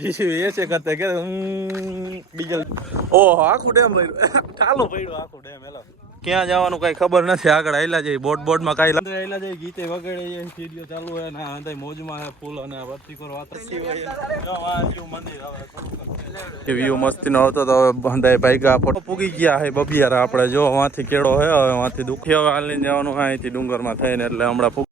JCB એ છે કરતા કે ડીઝલ ઓહો આખું ડેમ ભર્યું ચાલો પડ્યું આખું ડેમ એલો ક્યાં જવાનું કઈ ખબર નથી આગળ આયલા જઈ બોટમાં કઈ આયલા જઈ ગીતે વગેરે સ્ટુડિયો ચાલુ હે ને અંદર મોજમાં હે ફૂલ અને વર્તિકોર વાતરતી હોય જો આ મંદિર આવે વ્યૂ મસ્તી નો આવતો તો હવે બંધાય ભાઈગા ફોટો પૂગી ગયા હે બબિયારા આપણે જો વાંથી કેળો હે હવે વાંથી દુખી હવે હાલીને જવાનું હોય અહીંથી ડુંગરમાં થઈને એટલે હમણાં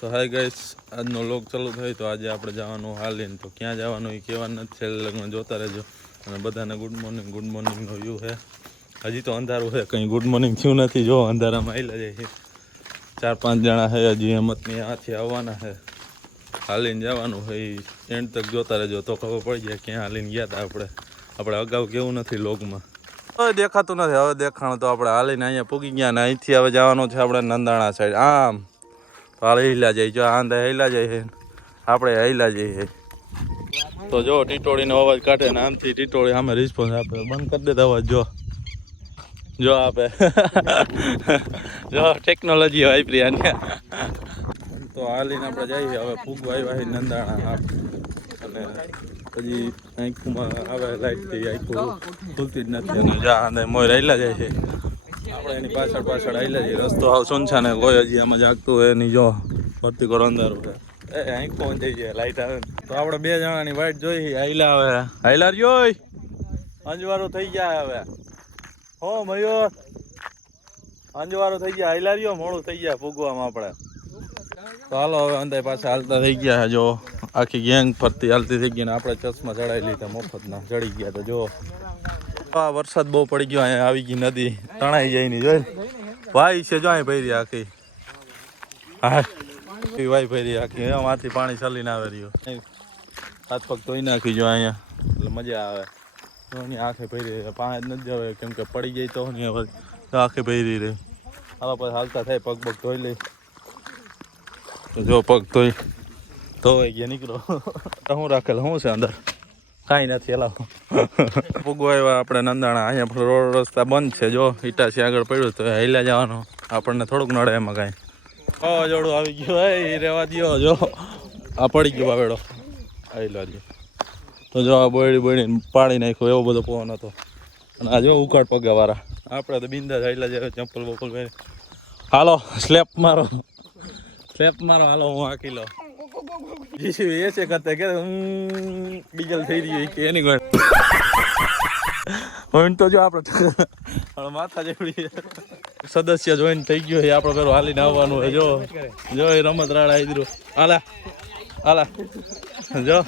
તો હાય ગાઈસ આજનો લોક ચાલુ થાય તો આજે આપણે જવાનું હાલીને તો ક્યાં જવાનું એ કહેવા નથી છેલ્લે લગ્ન જોતા રહેજો અને બધાને ગુડ મોર્નિંગનો વ્યૂ છે હજી તો અંધારું છે કંઈ ગુડ મોર્નિંગ થયું નથી જો અંધારામાં આવેલા જાય છે 4-5 જણા છે હજી હિંમતની આથી આવવાના છે હાલીને જવાનું છે એ એન્ડ તક જોતા રહેજો તો ખબર પડી જાય ક્યાં હાલીને ગયા હતા આપણે અગાઉ કેવું નથી લોગમાં હવે દેખાતું નથી હવે દેખાણું તો આપણે હાલીને અહીંયા પૂગી ગયા ને અહીંથી હવે જવાનું છે આપણે નંદાણા સાઈડ આમ હેલા જાય જો આંધા હેલા જાય આપણે હેલા જઈએ તો જો ટીટોળીનો અવાજ કાઢે ને આમથી ટીટોળી આમે રિસ્પોન્સ આપે બંધ કરી દેતા અવાજ જો આપે જો ટેકનોલોજી વાપરી આને તો હાલીને આપણે જઈએ હવે ફૂગવા આવ્યા નંદાણા અને હજી આંખમાં આવે લાઈટથી આંખું ખુલતી જ નથી અને જા આંધે મોર હેલા જાય છે આપણે એની પાછળ આવેલા છીએ રસ્તો હાવ સુનછાન ને કોઈ હજી આમાં જાગતું હોય એની જો ભરતી કરો અંધારું છે એ અહીં પહોંચી જાય લાઈટ આવે તો આપણે 2 જણાની વાઈટ જોઈ હાઈલા આવે હાઈલા રહ્યો અંજવારું થઈ ગયા હવે હો મયુર અંજવારું થઈ ગયા હાઈલા રહ્યો મોડું થઈ ગયા ફૂગવામાં આપણે તો હાલો હવે અંદર પાછા હાલતા થઈ ગયા જો આખી ગેંગ ફરતી હાલતી થઈ ગઈ ને આપણે ચશ્મા ચડાવી લીધા મફતના ચડી ગયા તો જો આ વરસાદ બહુ પડી ગયો અહીંયા આવી ગઈ નદી તણાઈ જાય ની જોઈ ભાઈ છે જો અહીં ભરી આખી હા વાય ભરી આખી એમાંથી પાણી ચાલીને આવે રહ્યો હાથ પગ ધોઈ નાખી જો અહીંયા એટલે મજા આવે એની આંખે ભરી પાણી જ નથી જવે કેમ કે પડી જાય તો ને હવે આંખે ભરી રહી હાલો પછી હાલતા થાય પગ ધોઈ લઈ તો જો પગ ધોઈ ગયા નીકળો હું રાખેલ શું છે અંદર કાંઈ નથી હલાવો પૂગવા આવ્યા આપણે નંદાણા અહીંયા રોડ રસ્તા બંધ છે જો ઈટાસી આગળ પડ્યું તો હેલા જવાનું આપણને થોડુંક નડે એમાં કાંઈ જોડું આવી ગયું એ રેવા દો જો આ પડી ગયો બાવેડો હેલા દો તો જો આ બોયડીને પાડી નાખ્યો એવો બધો પવન હતો અને આ જો ઉકાળ પગાવાળા આપણે તો બિંદા હેલા જાય ચંપલ બપલ પહેરી હાલો સ્લેપ મારો હાલો હું આંકી લો જીસીબી એ છે કરતા કે ડીઝલ થઈ રહી કે એની ગણ હવે તો જો આપણે માથા જેવડી સદસ્ય જોઈન થઈ ગયો છે આપણે પેલું હાલીને આવવાનું હોય જો એ રમત રાડા આવી હાલા જો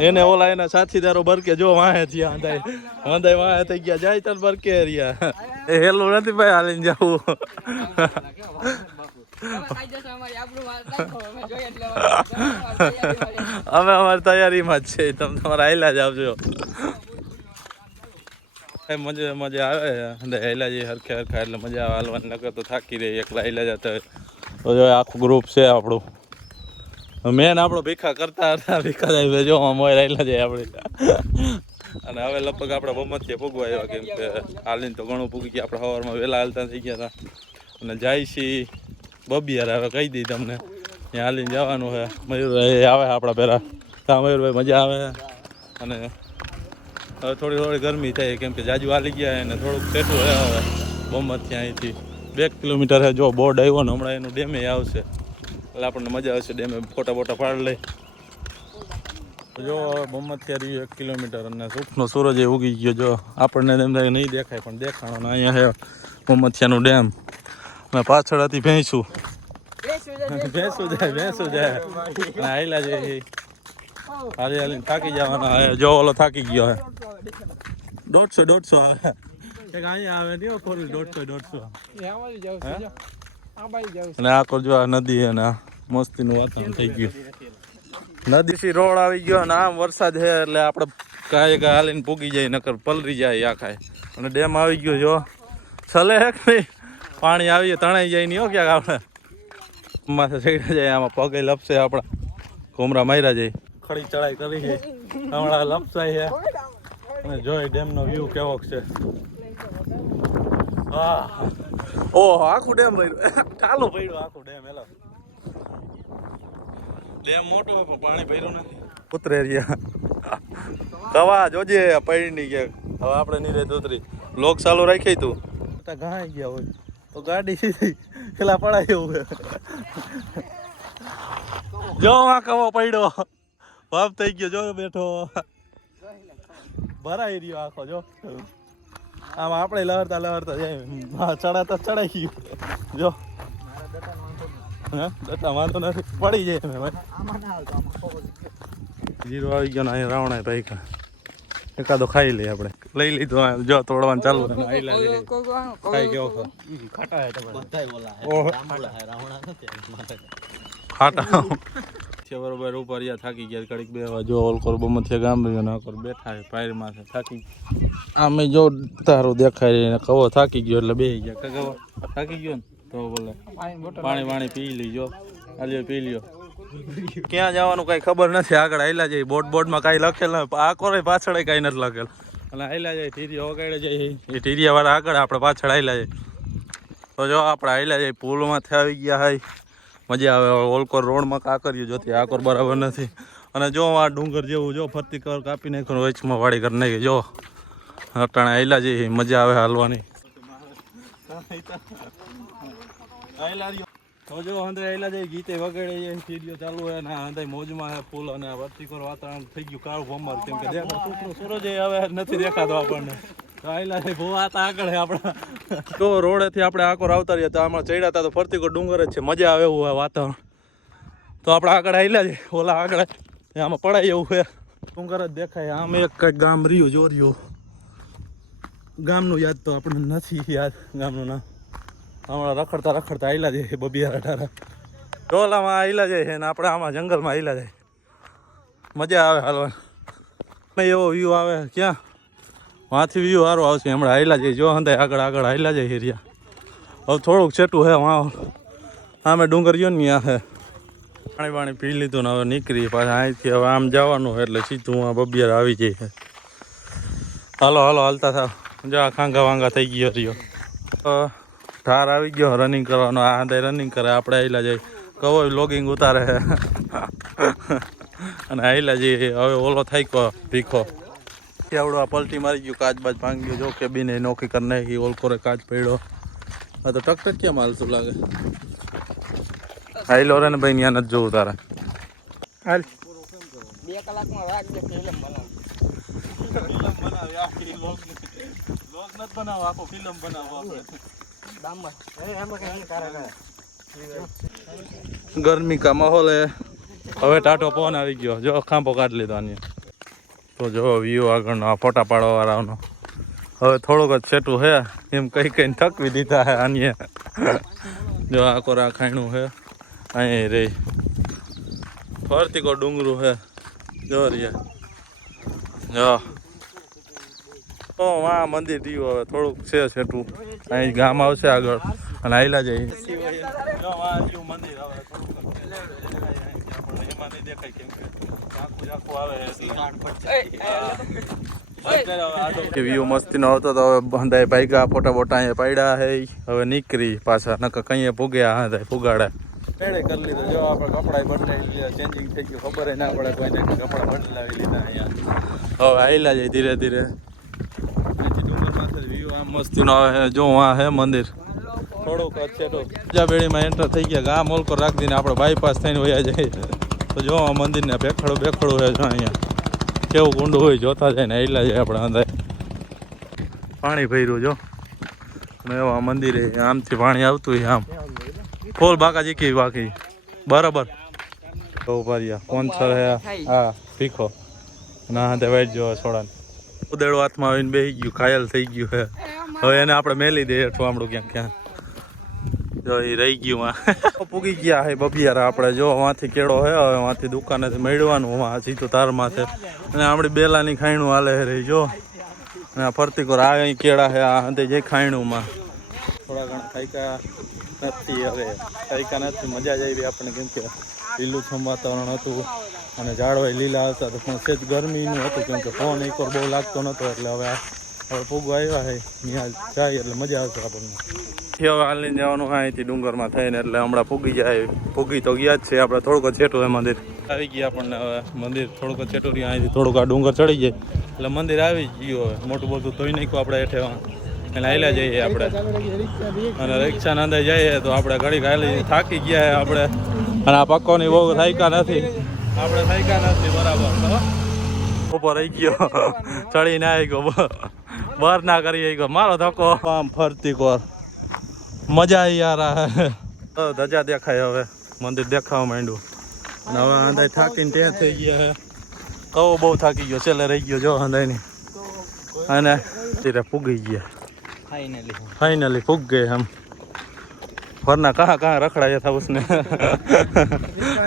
એને ઓલા એના સાથીદારો બરકે જો વાહે થયા વાંધાય વાહે થઈ ગયા જાય તાર બરકે રહ્યા એ હેલું નથી ભાઈ હાલીને જવું અમે અમારી તૈયારીમાં જ છે તમે તમારા હાઈલા જ આવજો મજા આવે અને હાઈલા જઈએ હરખે હરખા એટલે મજા આવે હાલવાની નકર તો થાકી રહી એકલા હાઈલા જતા હોય તો જો આખું ગ્રુપ છે આપણું મેન આપણો ભીખા કરતા હતા ભીખા જાય જો મોર હાઈલા જાય આપણે અને હવે લગભગ આપણે બમતથી પૂગવા આવ્યા કેમ કે હાલીને તો ઘણું પૂગી ગયા આપણે સવારમાં વહેલા હાલતા થઈ ગયા હતા અને જાય છીએ બબિયાર હવે કહી દઈ તમને ત્યાં હાલીને જવાનું છે મયુરભાઈ આવે આપણા પહેલાં ત્યાં મયુરભાઈ મજા આવે અને હવે થોડી ગરમી થાય કેમ કે જાજુ હાલી ગયા અને થોડુંક સેટું રહે હવે બમત ત્યાં અહીંથી 2 કિલોમીટર છે જો બોર્ડ આવ્યો ને હમણાં એનું ડેમે આવશે એટલે આપણને મજા આવશે ડેમે ફોટા પાડ લઈ જો બમત ત્યાં રહ્યું 1 કિલોમીટર અને સુખનો સૂરજ એ ઉગી ગયો જો આપણને એમ થાય નહીં દેખાય પણ દેખાણો ને અહીંયા છે બમતિયાનું ડેમ અને પાછળ હતી ભેંસું જાય હાઈલા જાય હાલીને થાકી જવાના જો ઓલો થાકી ગયો હે 150 આવે એક અહીંયા આવે નહીં ખોરી 150 અને આ જો આ નદી અને મસ્તીનું વાતાવરણ થઈ ગયું નદીથી રોડ આવી ગયો અને આમ વરસાદ છે એટલે આપણે કાંઈ હાલીને પૂગી જાય નકર પલરી જાય આખા અને ડેમ આવી ગયો જો ચલે હે કે નહીં પાણી આવીએ તણાઈ જાય નહીં હો ક્યાંક આપણે માથે ચડ્યા જાય આમાં પગે લપસે આપણા ઘુમરા માર્યા જાય ખડી ચડાઈ કરી છે હમણાં લપસાય છે અને જોઈ ડેમનો વ્યૂ કેવો છે હા ઓહો આખું ડેમ ભર્યું ચાલો ભર્યું આખું ડેમ એલો ડેમ મોટો પણ પાણી ભર્યું નથી ઉતરે રહ્યા કવા જોજે પડી નહીં ગયા. હવે આપણે નીરે ઉતરી લોક ચાલુ રાખી તું ઘાઈ ગયા હોય તો ગાડી પેલા પડાય એવું જો આ કવો પડ્યો બાપ થઈ ગયો જો બેઠો ભરાઈ રહ્યો આખો જો આમ આપણે લહરતા લહરતા જાય ચડાતા ચડાઈ ગયું જો દટા વાંધો નથી પડી જાય જીરો આવી ગયો ને અહીંયા રાવણા ભાઈ એકાદો ખાઈ લઈએ આપણે લઈ લીધું જો તોડવાનું ચાલુ ખાઈ ગયો ખાટા બરોબર ઉપર થાકી ગયા કડીક બે જો ઓલકોર બમથિયા ગામ રહ્યો નકર બેઠા પાયર માથે થાકી આમે જો તારું દેખાય ને કવો થાકી ગયો એટલે બે ગયા કવો થાકી ગયો ને તો બોલે પાણી પી લીજો આલ્યો પી લ્યો ક્યાં જવાનું કઈ ખબર નથી આગળ આયલા જાય બોર્ડમાં કઈ લખેલ નથી આ કોરે પાછળ કઈ નથી લખેલ અને આયલા જાય ટીરિયા વગાડે જાય એ ટીરિયા વાળા આગળ આપણે પાછળ આયલા જાય તો જો આપણે આયલા જાય પુલમાંથી આવી ગયા hay મજા આવે ઓલકોર રોડમાં કાકર્યું જોતી આકોર બરાબર નથી અને જો આ ડુંગર જેવું જો ફરતી કર કાપી નાખ્યું વચમાં વાડી કરી નાખી જો અટાણે આયલા જઈ મજા આવે હાલવાની તો જો અંદર આયલા જાય ગીતે વગાડે જાય સીડીઓ ચાલુ હોય ને અંદર મોજમાં હે ફૂલ અને વર્તિકોર વાતાવરણ થઈ ગયું કાળું ભમર કેમ કે દેખાતો સૂરજ હવે નથી દેખાતો આપણને આયલા છે ભૂવા હતા આગળ આપણા તો રોડેથી આપણે આકોર આવતા રહ્યા તો આમાં ચડ્યા હતા તો ફરતીકોર ડુંગર જ છે મજા આવે એવું વાતાવરણ તો આપણે આગળ આયલા છે ઓલા આગળ આમાં પડાય એવું છે ડુંગર જ દેખાય આમ એક કંઈક ગામ રહ્યું જો રહ્યું ગામનું યાદ તો આપણને નથી યાદ ગામનું નામ હમણાં રખડતા આયલા જાય બબિયારા ટારા ટોલામાં આયલા જાય છે ને આપણે આમાં જંગલમાં આયલા જાય મજા આવે હાલવા એવો વ્યૂ આવે ક્યાં વાંથી વ્યૂ સારો આવશે હમણાં આયલા જાય જો હંધાય આગળ આયલા જાય હેરિયા હવે થોડુંક છેટું હે વાં આમે ડુંગર ગયો ને ત્યાં હે પાણી પી લીધું ને હવે નીકળી પાછા અહીંથી હવે આમ જવાનું એટલે સીધું આ બબિયાર આવી જાય હાલો હાલતા થાવ જો આ ખાંગા વાંગા થઈ ગયો રહ્યો ઠાર આવી ગયો રનિંગ કરવાનો આ હંધાય રનિંગ કરે આપણે આયલા જાય કવો લોગિંગ ઉતારે અને આયલા જઈએ હવે ઓલો થાય કો ભીખો આવડો આ પલટી મારી ગયું કાચ બાજ ભાંગી ગયો જો કેબીને નોખી કરી નાખી ઓલકોરે કાચ પડ્યો આ તો ટક કેમ હાલતું લાગે હાઈલો રે ને ભાઈ ત્યાં નથી જોવું તારે હાલ 2 કલાકમાં વાગ દે ફિલ્મ બનાવ આખો ફિલ્મ બનાવો આપણે ગરમી કા માહોલ હે હવે ટાટો પવન આવી ગયો જો ખાંભો કાઢી લીધો આની તો જો વ્યૂ આગળનો આ ફોટા પાડવા વાળાનો હવે થોડુંક જ છેટું હે એમ કઈ થકવી દીધા હે આની જો આ કોરા ખાયણું હે અહીં રે ફરતી કો ડુંગરું હે જો રહ્યા જો તો વાં મંદિર રહ્યું હવે થોડુંક છે છેટું અહીં ગામ આવશે આગળ અને આયલા જાય વ્યૂ મસ્તી નો આવતો તો હવે બંધાય ભાઈગા ફોટા બોટા અહીંયા પડ્યા હે હવે નીકળી પાછા નકર કઈ ભૂગ્યા હા ફુગાડા કરી લીધો જો આપણે કપડા બદલાવી લીધા ચેન્જિંગ થઈ ગયું ખબર ના પડે કોઈને કપડા બદલાવી લીધા અહીંયા હવે આયલા જાય ધીરે ધીરે ડુંગર માથે વ્યૂ આમ મસ્તી નો આવે જો આ હે મંદિર થોડુંક છેટો બેડીમાં એન્ટર થઈ ગયા ગામ ઓલકો રાખી દઈને આપણે બાયપાસ થઈને વયા જાય તો જો આ મંદિરને બેખડું હે જો અહીંયા કેવું ગુંડું હોય જોતા જાય ને આયલા જાય આપણે અંદર પાણી ભર્યું જો અને એવા મંદિરે આમથી પાણી આવતું હોય આમ ફૂલ બાકાજી કી બાકી બરાબર તો પારિયા કોણ સર હે હા ભીખો ના તે વાઈટ જો છોડાને ઉદેડો હાથમાં આવીને બેસી ગયું ઘાયલ થઈ ગયું હે હવે એને આપણે મેલી દઈએ ઠવામડું ક્યાં જો એ રહી ગયું પૂગી ગયા હે બબિયારા આપણે જો વાંથી કેળો હે હવે વાંથી દુકાનેથી મેળવાનું વાં સીધું તારમાંથી અને આપણી બેલાની ખાયણું હાલે હે રહી જો અને આ ફરતી કોર આ અહીં કેળા હે આ હંતે જે ખાયણુંમાં થોડા ઘણા ખાઈકા નથી હવે ખાઈકા નથી મજા જ આવી આપણને કેમ કે લીલુંછમ વાતાવરણ હતું અને ઝાડવાય લીલા હતા તો પણ સેજ ગરમીનું હતું કેમ કે ફોન એકવાર બહુ લાગતો નહોતો એટલે હવે પૂગવા આવ્યા છે ત્યાં જાય એટલે મજા આવશે આપણને હવે હાલીને જવાનું અહીંથી ડુંગરમાં થઈને એટલે હમણાં પૂગી જાય પૂગી તો ગયા જ છે આપણે થોડુંક છેટું એ મંદિર આવી ગયા આપણને હવે મંદિર થોડુંક ચેટોરી અહીંથી થોડુંક આ ડુંગર ચડી જાય એટલે મંદિર આવી ગયું હવે મોટું મોટું ધોઈ નાખ્યું આપણે હેઠે એટલે હાલ્યા જઈએ આપણે અને રિક્ષાના અંદર જઈએ તો આપણે ઘડી હાલી થાકી ગયા આપણે અને આ પક્કોની બહુ થાક્યા નથી આપણે થાક્યા નથી બરાબર ઉપર રહી ગયો ચડીને આવી ગયો બર ના કરી આવી ગયો મારો ધક્કો આમ ફરતી કોર મજા આવી યાર ધજા દેખાય હવે મંદિર દેખાવા માંડ્યું અને હવે અંદાજ થાકીને ત્યાં થઈ ગયા હે કવો બહુ થાકી ગયો છેલ્લે રહી ગયો જો અંદાજની અને ત્યારે પૂગી ગયા फाइनली पुग गए हम वरना कहाँ कहाँ रखड़ा था उसने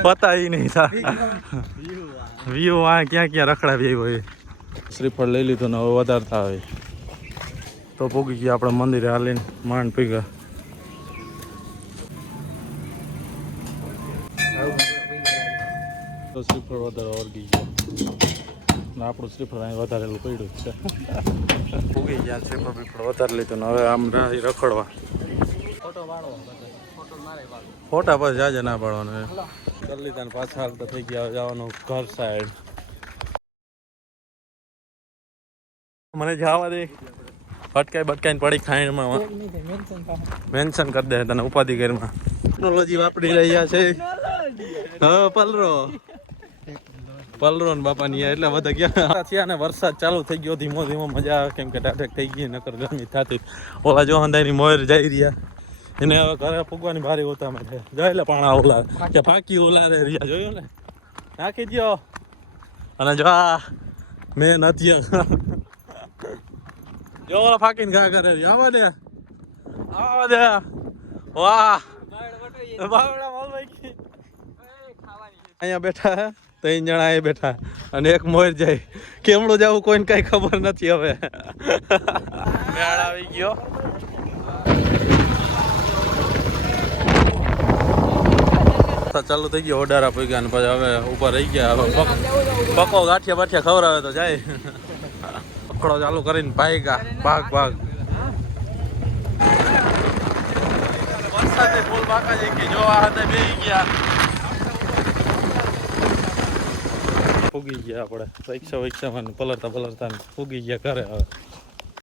पता ही नहीं था व्यू वहाँ क्या क्या रखड़ा भी भाई श्रीफल लई लीधुं ने हवे वधारता होय तो पूगी गया अपने मंदिर हालीने માંડ પીગા તો શ્રીફળ વધારે ઓરગી ગયો ને આપણું શ્રીફળ અહીં વધારેલું પડ્યું છે પૂગી ગયા શ્રીફળ બીફળ વધારે લીધું ને હવે આમ રાહી રખડવા ફોટા પછી જાજે ના પાડવાનું કરી લીધા ને પાછા હાલતા થઈ ગયા જવાનું ઘર સાઈડ મને જવા દે ફટકાઈ બટકાઈને પડી ખાઈમાં મેન્શન કરી દે તને ઉપાધિ ઘરમાં ટેકનોલોજી વાપરી રહ્યા છે હા પલરો ને બાપાની એટલે બધા ક્યાં થયા ને વરસાદ ચાલુ થઈ ગયો ધીમો ધીમો મજા આવે કેમ કે ટાઢક થઈ ગઈ નકર ગરમી થતી ઓલા જો અંધારી મોર જઈ રહ્યા એને હવે ઘરે પૂગવાની ભારી ઉતામે છે જોઈ પાણા ઓલા કે ફાંકી ઓલા રે રહ્યા જોયું ને નાખી દો અને જો આ મેં નથી જો ઓલા ફાંકીને ઘા કરે આવા દે વાહ અહીંયા બેઠા હે 3 જણા અહીં બેઠા અને એક મોર જાય કેમડું જવું કોઈને કઈ ખબર નથી હવે મેળ આવી ગયો ચાલુ થઈ ગયો ઓડારા પગ્યા ને પછી હવે ઉપર રહી ગયા હવે પકો ગાંઠિયા બાઠિયા ખવડાવે તો જાય પકડો ચાલુ કરીને ભાગ્યા ભાગ વરસાદની ફૂલ બાકા જઈ ગઈ જો આ હતા બેસી ગયા ફૂગી ગયા આપણે પરીક્ષામાં પલરતા ફૂગી ગયા ઘરે હવે